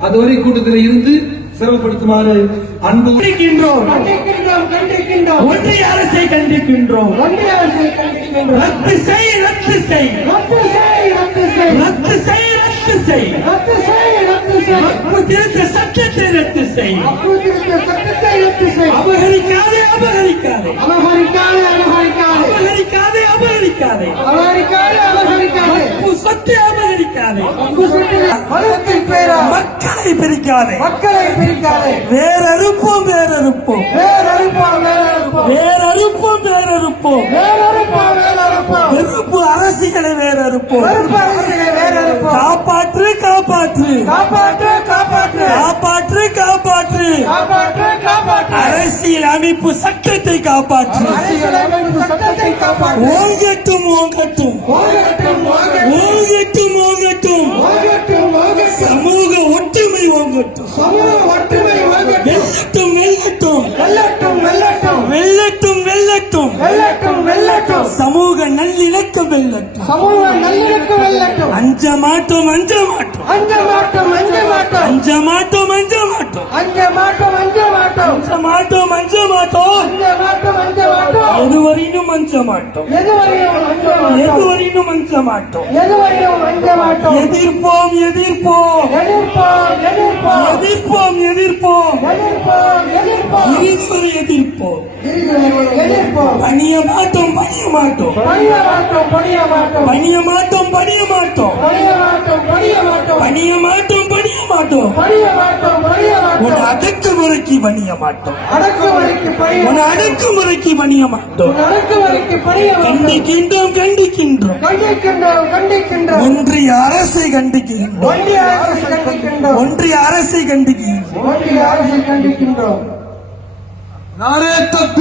அதுவரை கூட்டத்தில் இருந்து சிரமப்படுத்துமாறு அன்பு கண்டிக்கின்றோம். ஒன்றிய அரசை கண்டிக்கின்றோம். ஒன்றிய அரசை கண்டிக்கின்றோம். ரத்து செய் ரத்து செய். ரத்து செய் ரத்து செய். ரத்து செய் ரத்து செய். ரத்து செய் ரத்து செய். வக்பு திருத்த சட்டத்தை ரத்து செய். அப்போதிருந்த சட்டத்தை ரத்து செய். அபகரிக்காதே அபகரிக்காதே. அபகரிக்காதே அபகரிக்காதே. அபகரிக்காதே அபகரிக்காதே. அபகரிக்காதே அபகரிக்காதே. வக்பு சொத்தை மக்களை பிரிக்காதே. மக்களை பிரிக்காதே. வேறறுப்போம் வேறறுப்போம். வேறறுப்போம் வேறறுப்போம். வேறறுப்போம் வேறறுப்போம். வேறறுப்போம் வேறறுப்போம். வெறுப்பு அரசியலை வேறறுப்போம். வெறுப்பு அரசியலை வேறறுப்போம். காப்பாற்று காப்பாற்று. காப்பாற்று காப்பாற்று. காப்பாற்று காப்பாற்று. காப்பாற்று காப்பாற்று. அரசியல் அமைப்பு சட்டத்தை காப்பாற்று. அரசியலமைப்பு சட்டத்தை காப்பாற்று. ஓங்கட்டும் ஓங்கட்டும் சமூக ஒற்றுமை வெல்லட்டும் வெல்லட்டும் வெல்லட்டும் வெல்லட்டும் வெல்லட்டும் வெல்லட்டும் வெல்லட்டும் வெல்லட்டும் சமூக நல்லிணக்கம் வெல்லட்டும் சமூக நல்லிணக்கம் வெல்லட்டும் அஞ்ச மாட்டோம் அஞ்ச மாட்டோம் அஞ்ச மாட்டோம் அஞ்ச மாட்டோம் அஞ்ச மாட்டோம் அஞ்ச மாட்டோம் அஞ்ச மாட்டோம் அஞ்ச மாட்டோம் அஞ்ச மாட்டோம் அஞ்ச மாட்டோம் அஞ்ச மாட்டோம் அஞ்ச மாட்டோம் எதுவரையிலும் அஞ்ச மாட்டோம் எதுவரையும் அஞ்ச மாட்டோம் எதுவரையிலும் அஞ்ச மாட்டோம் எதிர்ப்போம் எதிர்ப்போம் எதிர்ப்போம். எதிர்ப்போம் எதிர்ப்போம். பணிய மாட்டோம் பணிய மாட்டோம். பணிய மாட்டோம் பணிய மாட்டோம். பணிய மாட்டோம் பணிய மாட்டோம். பணிய மாட்டோம் பணிய மாட்டோம். பணிய மாட்டோம் பணிய மாட்டோம். பணிய மாட்டோம் பணிய உன் மாட்டோம் அடக்குமுறைக்கு பணிய மாட்டோம். அடக்குமுறைக்கு பணிய உன் அடக்குமுறைக்கு பணிய மாட்டோம். அடக்குமுறைக்கு பணிய மாட்டோம். கண்டிக்கின்றோம் கண்டிக்கின்றோம். கண்டிக்கின்றோம் கண்டிக்கின்றோம். ஒன்றிய அரசை கண்டிக்கின்றோம். ஒன்றிய அரசை கண்டிக்கின்றோம். ஒன்றிய அரசை கண்டிக்கின்றோம். ஒன்றிய அரசை கண்டிக்கின்றோம். நாரே அக்பர்